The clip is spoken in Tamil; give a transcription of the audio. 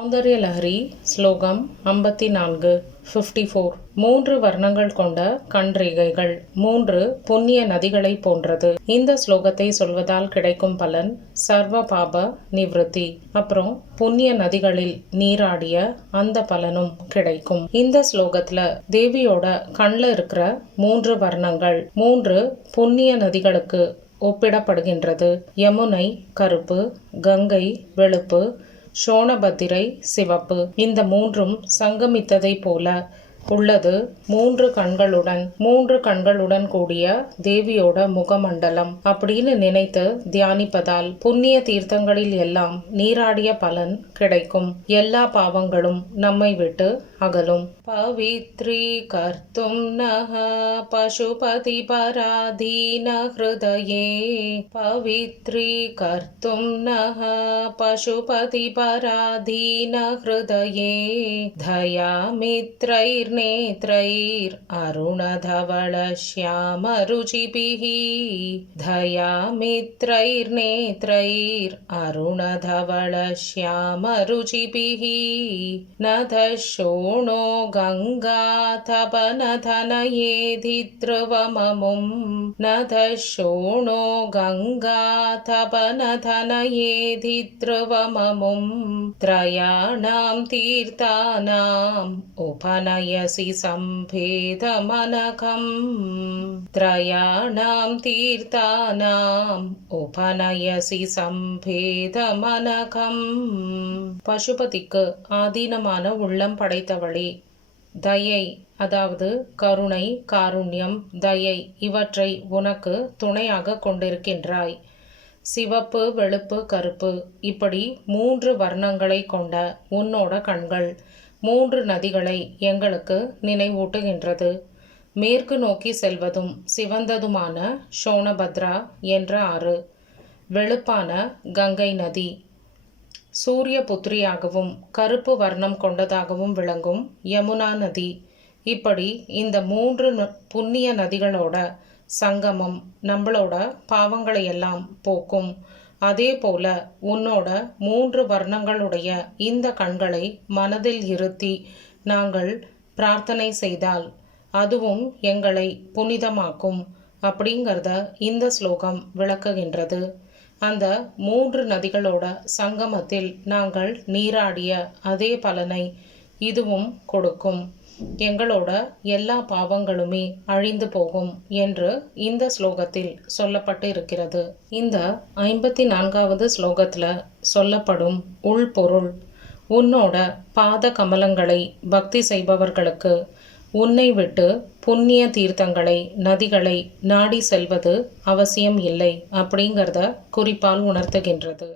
சௌந்தர்ய லஹரி ஸ்லோகம் ஐம்பத்தி நான்கு ஃபிஃப்டி ஃபோர் மூன்று வர்ணங்கள் கொண்ட கண்ரேகைகள் மூன்று புண்ணிய நதிகளை போன்றது. இந்த ஸ்லோகத்தை சொல்வதால் கிடைக்கும் பலன் சர்வ பாப நிவிருத்தி. அப்புறம் புண்ணிய நதிகளில் நீராடிய அந்த பலனும் கிடைக்கும். இந்த ஸ்லோகத்துல தேவியோட கண்ல இருக்கிற மூன்று வர்ணங்கள். மூன்று புண்ணிய நதிகளுக்கு ஒப்பிடப்படுகின்றது. யமுனை கருப்பு கங்கை வெளுப்பு சோணபத்திரை சிவப்பு. இந்த மூன்றும் சங்கமித்ததைப் போல உள்ளது. மூன்று கண்களுடன் மூன்று கண்களுடன் கூடிய தேவியோட முகமண்டலம் அப்படின்னு நினைத்து தியானிப்பதால் புண்ணிய தீர்த்தங்களில் எல்லாம் நீராடிய பலன் கிடைக்கும். எல்லா பாவங்களும் நம்மை விட்டு अगलुम् पवित्रीकर्तुं नः पशुपतिपराधीनहृदये पवित्रीकर्तुं नः पशुपतिपराधीनहृदये दयामित्रैर्नेत्रैर् अरुणधवळ नधशो பசுபதி பராதீன ஹிருதயே தயா मित्रैर्नेत्रैर् अरुणधवलश्यामरुचिभिः धया मित्रैर्नेत्रैर् अरुणधवलश्यामरुचिभिः न दशोणो गङ्गातपनधनयेधिद्रुवममुं न दशोणो गङ्गातपनधनयेधिद्रुवममुं त्रयाणां तीर्थानाम् उपनयसि सम्भेदमनकम् त्रयाणां तीर्थानाम् उपनयसि சம்பேதமனகம் பசுபதிக்கு ஆதீனமான உள்ளம் படைத்தவளே தயை அதாவது கருணை காருண்யம் தயை இவற்றை உனக்கு துணையாக கொண்டிருக்கின்றாய். சிவப்பு வெளுப்பு கருப்பு இப்படி மூன்று வர்ணங்களை கொண்ட உன்னோட கண்கள் மூன்று நதிகளை எங்களுக்கு நினைவூட்டுகின்றது. மேற்கு நோக்கி செல்வதும் சிவந்ததுமான ஷோணபத்ரா என்ற ஆறு வெளுப்பான கங்கை நதி சூரிய புத்திரியாகவும் கருப்பு வர்ணம் கொண்டதாகவும் விளங்கும் யமுனா நதி. இப்படி இந்த மூன்று ந- புண்ணிய நதிகளோட சங்கமம் நம்மளோட பாவங்களை எல்லாம் போக்கும். அதே போல உன்னோட மூன்று வர்ணங்களுடைய இந்த கண்களை மனதில் இருத்தி நாங்கள் பிரார்த்தனை செய்தால் அதுவும் எங்களை புனிதமாக்கும் அப்படிங்கிறத இந்த ஸ்லோகம் விளக்குகின்றது. அந்த மூன்று நதிகளோட சங்கமத்தில் நாங்கள் நீராடிய அதே பலனை இதுவும் கொடுக்கும். எங்களோட எல்லா பாவங்களுமே அழிந்து போகும் என்று இந்த ஸ்லோகத்தில் சொல்லப்பட்டு இருக்கிறது இந்த ஐம்பத்தி நான்காவது ஸ்லோகத்தில் சொல்லப்படும் உள்பொருள் உன்னோட பாத கமலங்களை பக்தி செய்பவர்களுக்கு உன்னை விட்டு புண்ணிய தீர்த்தங்களை நதிகளை நாடி செல்வது அவசியம் இல்லை அப்படிங்கிறத குறிப்பால் உணர்த்துகின்றது.